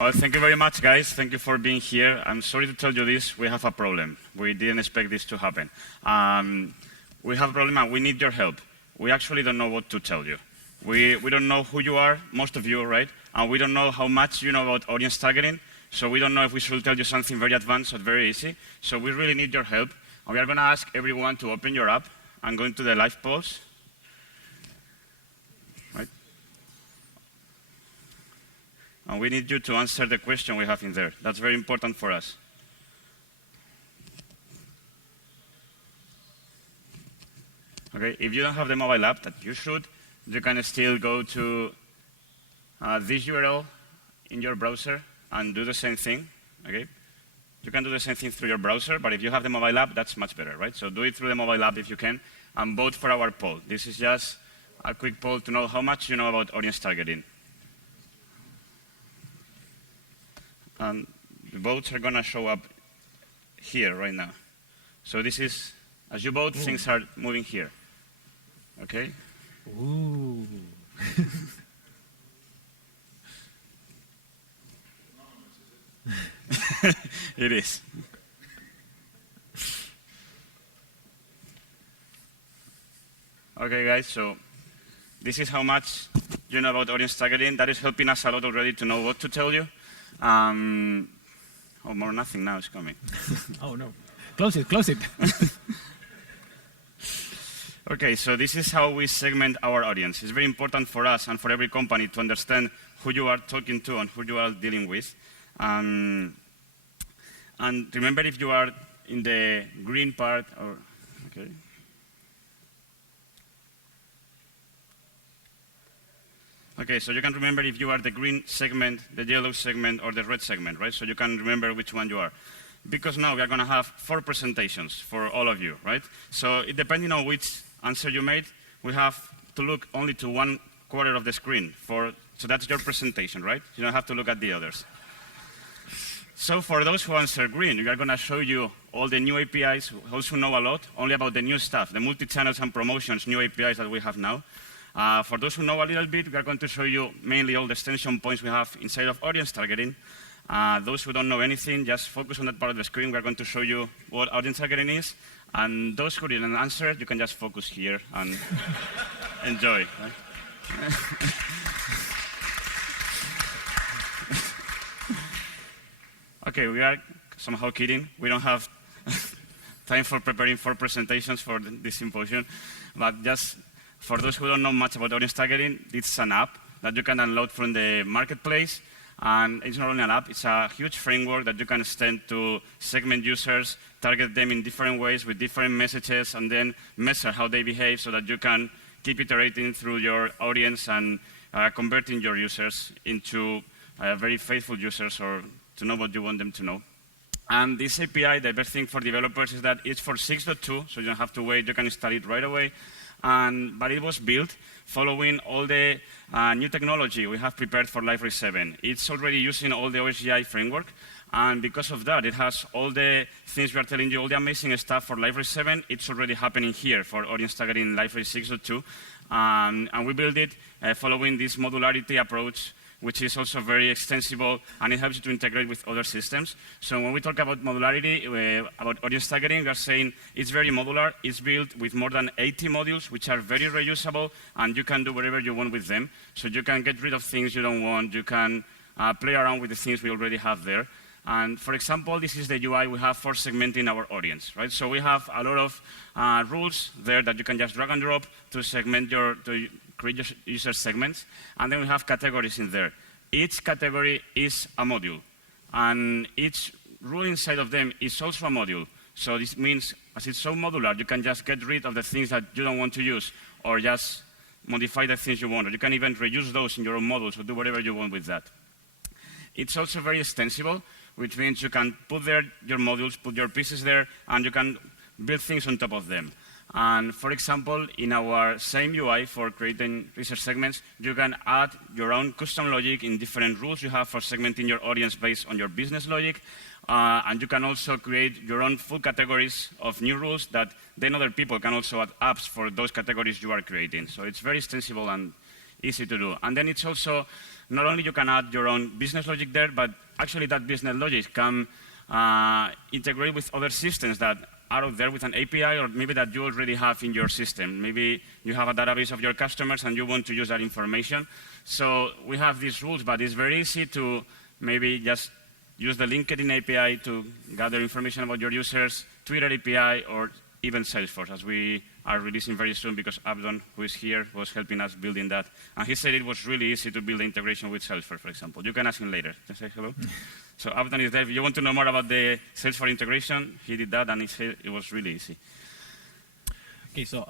Well, thank you very much, guys. Thank you for being here. I'm sorry to tell you this. We have a problem. We didn't expect this to happen. We have a problem and we need your help. We actually don't know what to tell you. We don't know who you are, most of you, right? And we don't know how much you know about audience targeting. So we don't know if we should tell you something very advanced or very easy. So we really need your help. And we are going to ask everyone to open your app and go into the live polls. Right? And we need you to answer the question we have in there. That's very important for us. Okay, if you don't have the mobile app, that you should, you can still go to this URL in your browser and do the same thing. Okay, you can do the same thing through your browser, but if you have the mobile app, that's much better, right? So do it through the mobile app if you can, and vote for our poll. This is just a quick poll to know how much you know about audience targeting. And the votes are going to show up here right now. So this is, as you vote, things are moving here. Okay? Ooh. It is. Okay, guys, so this is how much you know about audience targeting. That is helping us a lot already to know what to tell you. Oh, more nothing now is coming. Oh, no. Close it, close it. Okay, so this is how we segment our audience. It's very important for us and for every company to understand who you are talking to and who you are dealing with. And remember, if you are in the green part, or okay. Okay, so you can remember if you are the green segment, the yellow segment, or the red segment, right? So you can remember which one you are. Because now we are going to have 4 presentations for all of you, right? So depending on which answer you made, we have to look only to 1/4 of the screen. So that's your presentation, right? You don't have to look at the others. So for those who answer green, we are going to show you all the new APIs, those who know a lot, only about the new stuff, the multi-channels and promotions, new APIs that we have now. For those who know a little bit, we are going to show you mainly all the extension points we have inside of audience targeting. Those who don't know anything, just focus on that part of the screen. We are going to show you what audience targeting is. And those who didn't answer, you can just focus here and enjoy. Right? Okay, we are somehow kidding. We don't have time for preparing 4 presentations for this symposium. But just for those who don't know much about audience targeting, it's an app that you can download from the marketplace. And it's not only an app, it's a huge framework that you can extend to segment users, target them in different ways with different messages, and then measure how they behave so that you can keep iterating through your audience and converting your users into very faithful users or to know what you want them to know. And this API, the best thing for developers is that it's for 6.2, so you don't have to wait, you can install it right away. But it was built following all the new technology we have prepared for Liferay 7. It's already using all the OSGI framework, and because of that, it has all the things we are telling you, all the amazing stuff for Liferay 7. It's already happening here for audience targeting in Liferay 6.2. And we built it following this modularity approach, which is also very extensible, and it helps you to integrate with other systems. So when we talk about modularity, about audience targeting, we are saying it's very modular. It's built with more than 80 modules, which are very reusable, and you can do whatever you want with them. So you can get rid of things you don't want. You can play around with the things we already have there. And for example, this is the UI we have for segmenting our audience, right? So we have a lot of rules there that you can just drag and drop to segment to create your user segments. And then we have categories in there. Each category is a module. And each rule inside of them is also a module. So this means, as it's so modular, you can just get rid of the things that you don't want to use, or just modify the things you want. Or you can even reuse those in your own models, or do whatever you want with that. It's also very extensible, which means you can put there your modules, put your pieces there, and you can build things on top of them. And for example, in our same UI for creating research segments, you can add your own custom logic in different rules you have for segmenting your audience based on your business logic. And you can also create your own full categories of new rules that then other people can also add apps for those categories you are creating. So it's very extensible and easy to do. And then it's also, not only you can add your own business logic there, but actually that business logic can integrate with other systems that are out there with an API, or maybe that you already have in your system. Maybe you have a database of your customers and you want to use that information. So we have these rules, but it's very easy to maybe just use the LinkedIn API to gather information about your users, Twitter API, or even Salesforce, as we are releasing very soon, because Abdon, who is here, was helping us building that. And he said it was really easy to build the integration with Salesforce, for example. You can ask him later. Just say hello. So Abdon is there. If you want to know more about the Salesforce integration, he did that, and he said it was really easy. Okay, so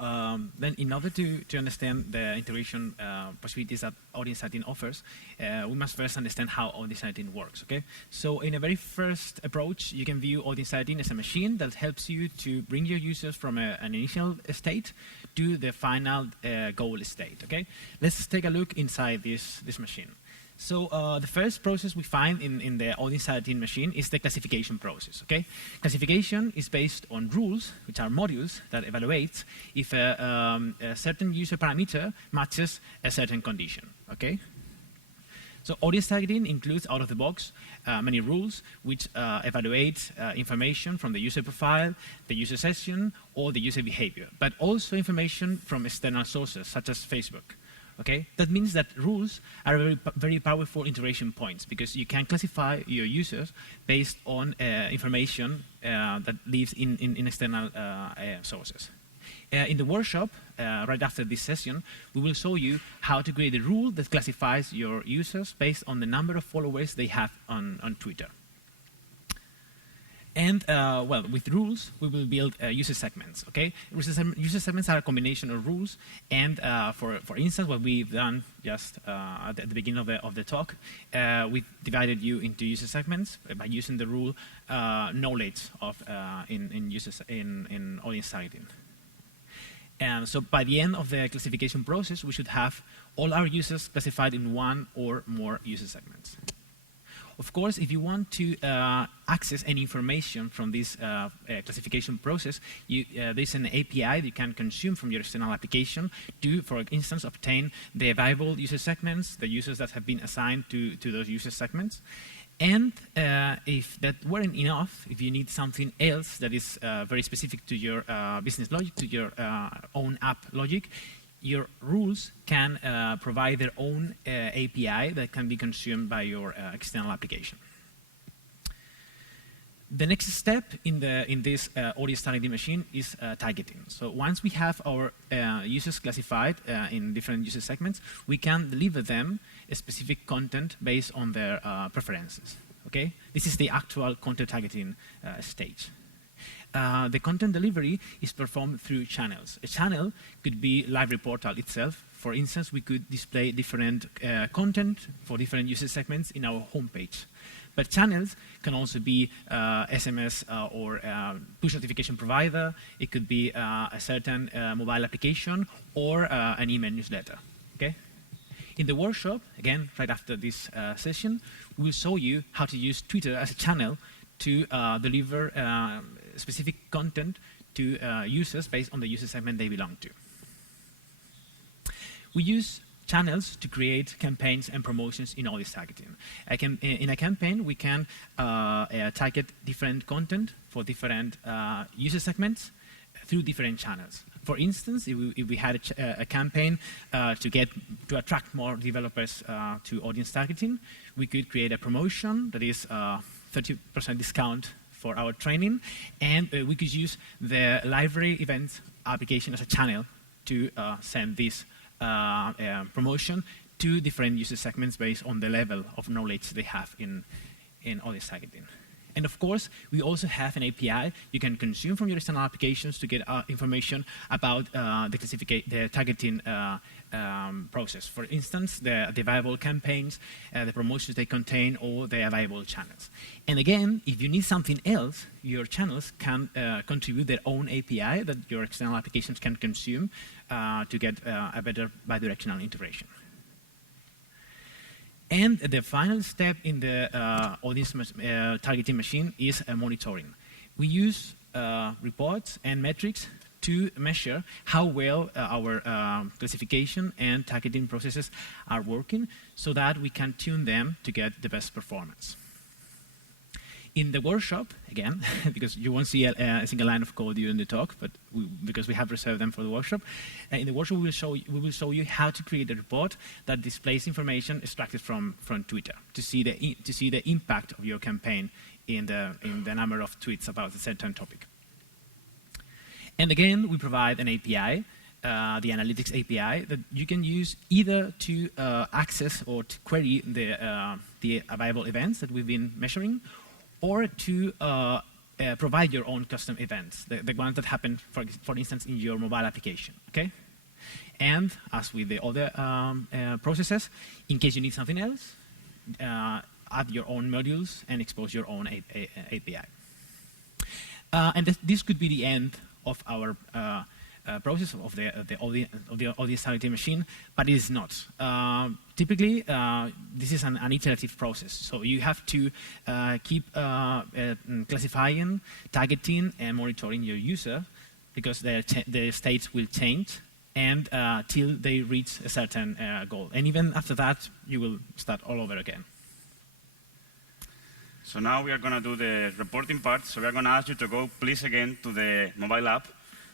then in order to understand the integration possibilities that Audience Targeting offers, we must first understand how Audience Targeting works, okay? So in a very first approach, you can view Audience Targeting as a machine that helps you to bring your users from an initial state to the final goal state, okay? Let's take a look inside this machine. So the first process we find in the Audience Targeting machine is the classification process, okay? Classification is based on rules, which are modules that evaluate if a certain user parameter matches a certain condition, okay? So Audience Targeting includes out of the box many rules which evaluate information from the user profile, the user session, or the user behavior, but also information from external sources such as Facebook. Okay? That means that rules are very powerful integration points, because you can classify your users based on information that lives in external sources. In the workshop, right after this session, we will show you how to create a rule that classifies your users based on the number of followers they have on Twitter. And, well, with rules, we will build user segments, okay? User segments are a combination of rules, and for instance, what we've done just at the beginning of the talk, we divided you into user segments by using the rule knowledge of in audience targeting. And so by the end of the classification process, we should have all our users classified in one or more user segments. Of course, if you want to access any information from this classification process, there's an API that you can consume from your external application to, for instance, obtain the available user segments, the users that have been assigned to those user segments. And if that weren't enough, if you need something else that is very specific to your business logic, to your own app logic, your rules can provide their own API that can be consumed by your external application. The next step in this audience targeting machine is targeting. So once we have our users classified in different user segments, we can deliver them a specific content based on their preferences. Okay? This is the actual content targeting stage. The content delivery is performed through channels. A channel could be Liferay Portal itself. For instance, we could display different content for different user segments in our homepage. But channels can also be SMS or push notification provider. It could be a certain mobile application or an email newsletter. Okay? In the workshop, again, right after this session, we will show you how to use Twitter as a channel to deliver specific content to users based on the user segment they belong to. We use channels to create campaigns and promotions in audience targeting. In a campaign, we can target different content for different user segments through different channels. For instance, if we had a campaign to attract more developers to audience targeting, we could create a promotion that is 30% discount for our training, and we could use the Liferay events application as a channel to send this promotion to different user segments based on the level of knowledge they have in audience targeting. And of course, we also have an API you can consume from your external applications to get information about the targeting process. For instance, the available campaigns, the promotions they contain, or the available channels. And again, if you need something else, your channels can contribute their own API that your external applications can consume to get a better bidirectional integration. And the final step in the audience targeting machine is monitoring. We use reports and metrics to measure how well our classification and targeting processes are working so that we can tune them to get the best performance. In the workshop, again, because you won't see a single line of code during the talk, but because we have reserved them for the workshop, in the workshop we will show you how to create a report that displays information extracted from Twitter to see the impact of your campaign in the number of tweets about a certain topic. And again, we provide an API, the Analytics API, that you can use either to access or to query the available events that we've been measuring, or to provide your own custom events, the ones that happen, for instance, in your mobile application. Okay? And as with the other processes, in case you need something else, add your own modules and expose your own API. And this could be the end of our process of the audience targeting machine, but it is not. Typically, this is an iterative process. So you have to keep classifying, targeting, and monitoring your user because their states will change and till they reach a certain goal. And even after that, you will start all over again. So now we are going to do the reporting part. So we are going to ask you to go, please, again, to the mobile app,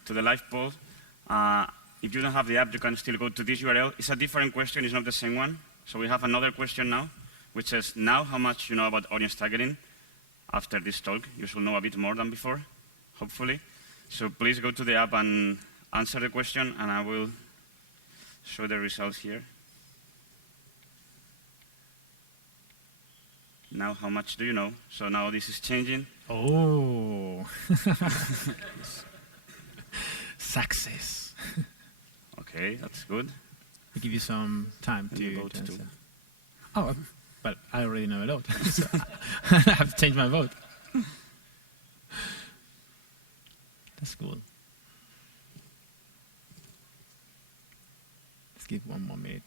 to the live poll. If you don't have the app, you can still go to this URL. It's a different question. It's not the same one. So we have another question now, which says, now how much you know about audience targeting? After this talk, you should know a bit more than before, hopefully. So please go to the app and answer the question, and I will show the results here. Now, how much do you know? So now this is changing. Oh. Success. Okay, that's good. I'll give you some time to vote answer. too. Oh, but I already know a lot, so I have to change my vote. That's cool. Let's give 1 more minute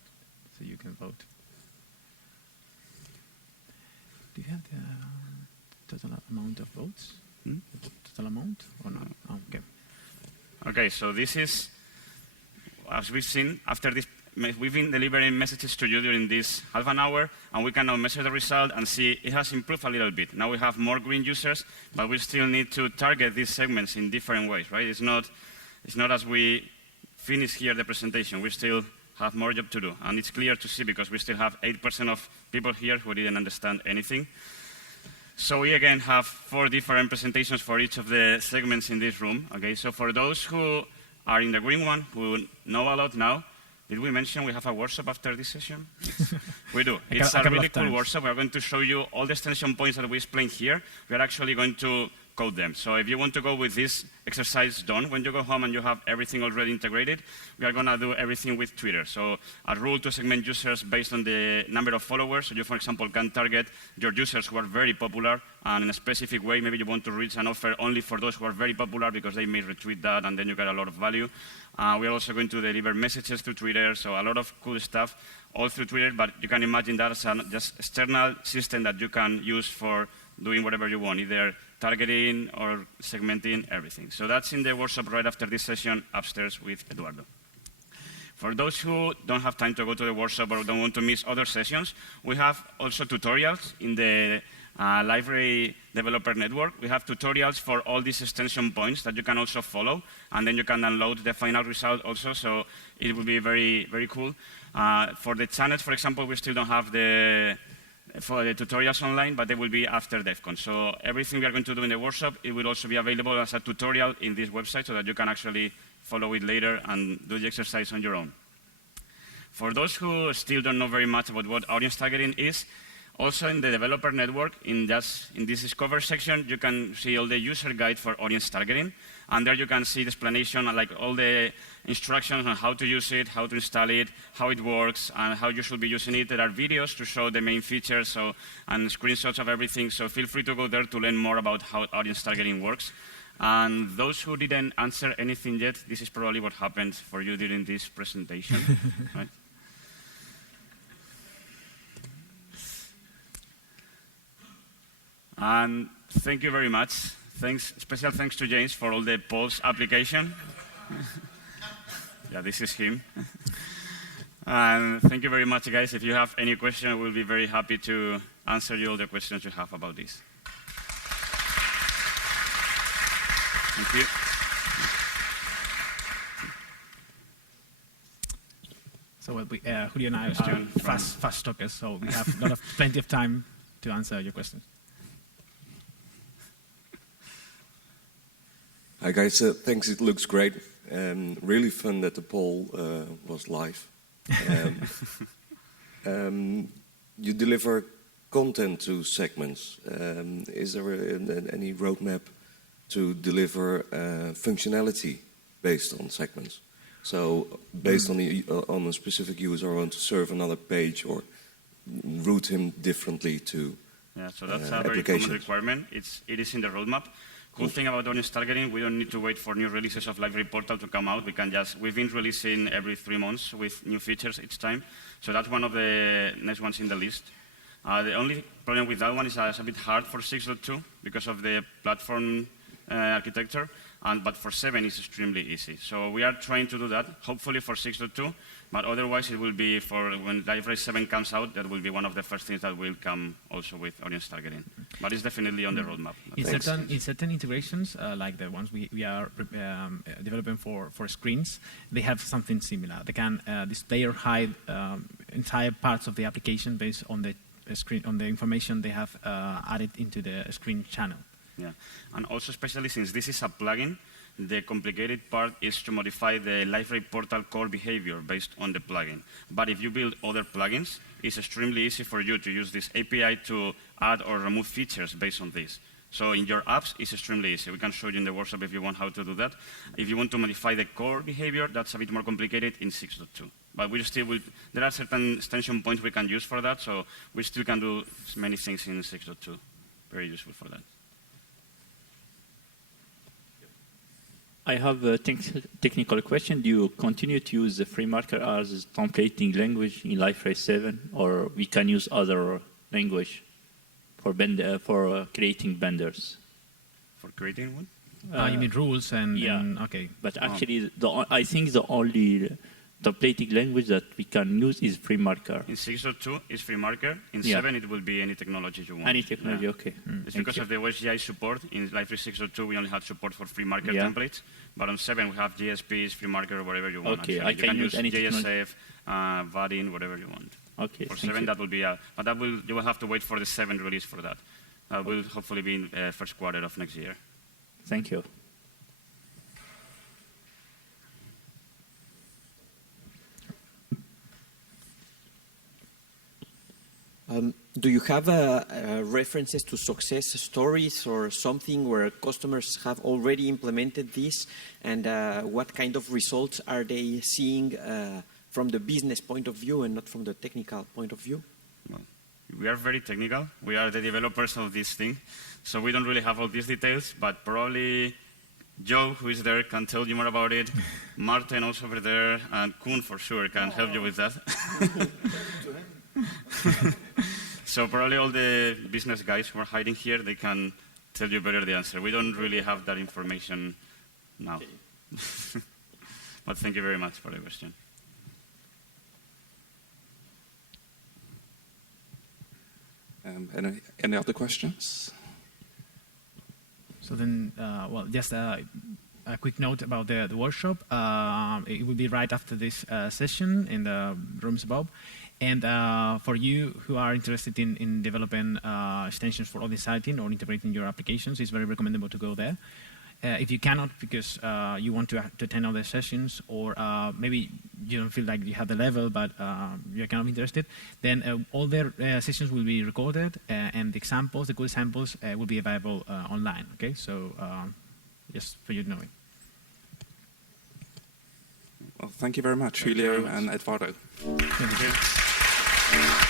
so you can vote. Do you have the total amount of votes? The total amount or not? Oh, okay. Okay, so this is, as we've seen, after this, we've been delivering messages to you during this half an hour, and we can now measure the result and see it has improved a little bit. Now we have more green users, but we still need to target these segments in different ways, right? It's not as we finish here the presentation. We still have more job to do, and it's clear to see because we still have 8% of people here who didn't understand anything. So we again have 4 different presentations for each of the segments in this room. Okay, so for those who are in the green one, who know a lot now, did we mention we have a workshop after this session? We do. It's a really cool workshop. We're going to show you all the extension points that we explained here. We are actually going to code them. So if you want to go with this exercise done, when you go home and you have everything already integrated, we are going to do everything with Twitter. So a rule to segment users based on the number of followers. So you, for example, can target your users who are very popular, and in a specific way, maybe you want to reach an offer only for those who are very popular because they may retweet that, and then you get a lot of value. We're also going to deliver messages through Twitter, so a lot of cool stuff all through Twitter, but you can imagine that as a just external system that you can use for doing whatever you want, either targeting or segmenting, everything. So that's in the workshop right after this session upstairs with Eduardo. For those who don't have time to go to the workshop or don't want to miss other sessions, we have also tutorials in the Liferay Developer Network. We have tutorials for all these extension points that you can also follow, and then you can download the final result also, so it will be very, very cool. For the channels, for example, we still don't have the tutorials online, but they will be after DEVCON. So everything we are going to do in the workshop, it will also be available as a tutorial in this website so that you can actually follow it later and do the exercise on your own. For those who still don't know very much about what audience targeting is, also in the developer network, in this Discover section, you can see all the user guide for audience targeting. And there you can see the explanation, like all the instructions on how to use it, how to install it, how it works, and how you should be using it. There are videos to show the main features and screenshots of everything. So feel free to go there to learn more about how audience targeting works. And those who didn't answer anything yet, this is probably what happened for you during this presentation. Right? And thank you very much. Special thanks to James for all the polls application. Yeah, this is him. And thank you very much, guys. If you have any question, we'll be very happy to answer you all the questions you have about this. Thank you. So Julio and I are fast talkers, so we have plenty of time to answer your questions. Hi guys, thanks. It looks great. Really fun that the poll was live. You deliver content to segments. Is there any roadmap to deliver functionality based on segments? So based on a specific user, I want to serve another page or route him differently to yeah, so that's a very common requirement. It is in the roadmap. Cool thing about audience targeting, we don't need to wait for new releases of Liferay Portal to come out. We've been releasing every 3 months with new features each time. So that's one of the next ones in the list. The only problem with that one is it's a bit hard for 6.2 because of the platform architecture. But for 7, it's extremely easy. So we are trying to do that, hopefully for 6.2, but otherwise it will be for when Liferay 7 comes out, that will be one of the first things that will come also with audience targeting. But it's definitely on the roadmap. In certain integrations, like the ones we are developing for screens, they have something similar. They can display or hide entire parts of the application based on the screen, on the information they have added into the screen channel. Yeah, and also especially since this is a plugin, the complicated part is to modify the Liferay Portal core behavior based on the plugin. But if you build other plugins, it's extremely easy for you to use this API to add or remove features based on this. So in your apps, it's extremely easy. We can show you in the workshop if you want how to do that. If you want to modify the core behavior, that's a bit more complicated in 6.2. But we still will, there are certain extension points we can use for that, so we still can do many things in 6.2. Very useful for that. I have a technical question. Do you continue to use the FreeMarker as templating language in Liferay 7, or we can use other language for creating banners? For creating one? You mean rules and... Yeah. Okay. But actually, I think the only templating language that we can use is FreeMarker. In 6.2 is FreeMarker. In 7 it will be any technology you want. Any technology, okay. It's because of the OSGI support. In Liferay 6.2 we only had support for FreeMarker templates. But on 7 we have GSPs, FreeMarker, or whatever you want. Okay, actually. I can use any JSF, Vaadin, whatever you want. Okay, for 7 that will be but that will, you will have to wait for the 7 release for that. That will hopefully be in first quarter of next year. Thank you. Do you have references to success stories or something where customers have already implemented this, and what kind of results are they seeing from the business point of view and not from the technical point of view? Well, we are very technical. We are the developers of this thing, so we don't really have all these details, but probably Joe, who is there, can tell you more about it. Martin also over there, and Koen for sure can help you with that. So probably all the business guys who are hiding here, they can tell you better the answer. We don't really have that information now. But thank you very much for the question. Any other questions? So then, well, just a quick note about the workshop. It will be right after this session in the rooms above. And for you who are interested in developing extensions for audience targeting or integrating your applications, it's very recommendable to go there. If you cannot because you want to attend other sessions, or maybe you don't feel like you have the level but you're kind of interested, then all their sessions will be recorded, and the examples, the good examples, will be available online. Okay, so just for you to know it. Well, thank you very much, Julio and Eduardo. Thank you.